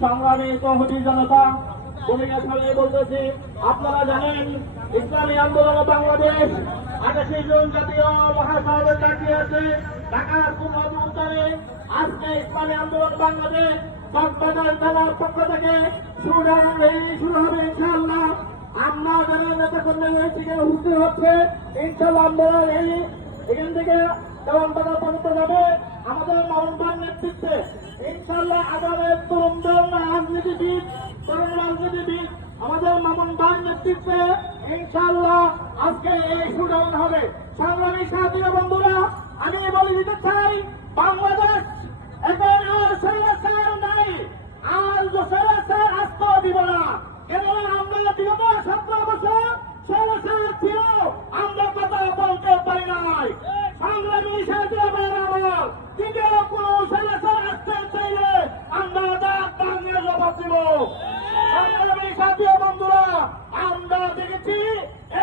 সংগ্রামী তৌহিদি জনতা, বলতেছি, আপনারা জানেন ইসলামী আন্দোলন বাংলাদেশ 28 জুন জাতীয় মহাসমাবেশ ডাকিয়েছে ঢাকা উত্তরে। আজকে ইসলামী আন্দোলন বাংলাদেশ কক্সবাজার জেলার পক্ষ থেকে শুরু হবে ইনশাআল্লাহ। আমরা যারা নেতা কর্মী সেখানে উপস্থিত হচ্ছে, ইনশাআল্লাহ আমরা এখান থেকে দেওয়ানবাজার পর্যন্ত যাবে আমাদের মামুন ভাইয়ের নেতৃত্বে। ইনশাআল্লাহ আমাদের তরুণ রাজনীতিবিদ আমাদের মামুন ভাইয়ের নেতৃত্বে ইনশাআল্লাহ আজকে এই শুরু হবে। সংগ্রামী সাথী বন্ধুরা, আমি বলে দিতে চাই, বাংলাদেশ এখন আর স্বৈরাচার নাই, আর স্বৈরাচার আসতে দিব না। কেননা আমরা বিগত 17 বছর স্বৈরাচার ছিল, আমরা কথা বলতে পারি নাই। সংগ্রামী সাথী বন্ধুরা, তৃতীয় কোন স্বৈরাচার আসতে চাইলে আমরা দাঁড়িয়ে জবাব দিব। সংগ্রামী সাথী বন্ধুরা, আমরা দেখেছি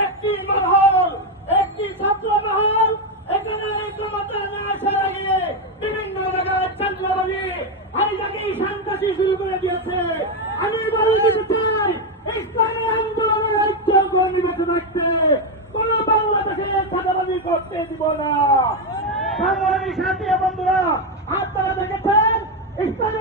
একটি মহল, একটি ছাত্র মহল এখানে ক্ষমতা না আসা লাগিয়ে বিভিন্ন জায়গায় চান্দাবাজি হাইজাকি সন্ত্রাসী শুরু করে দিয়েছে। আমি বলে দিতে চাই, ইসলামী আন্দোলনের ঐক্য নিবেশ রাখতে কোন বাংলাদেশে চাঁদাবাজি করতে দিব না। সংগ্রামী সাথী বন্ধুরা, আপনারা দেখেছেন ইসলামী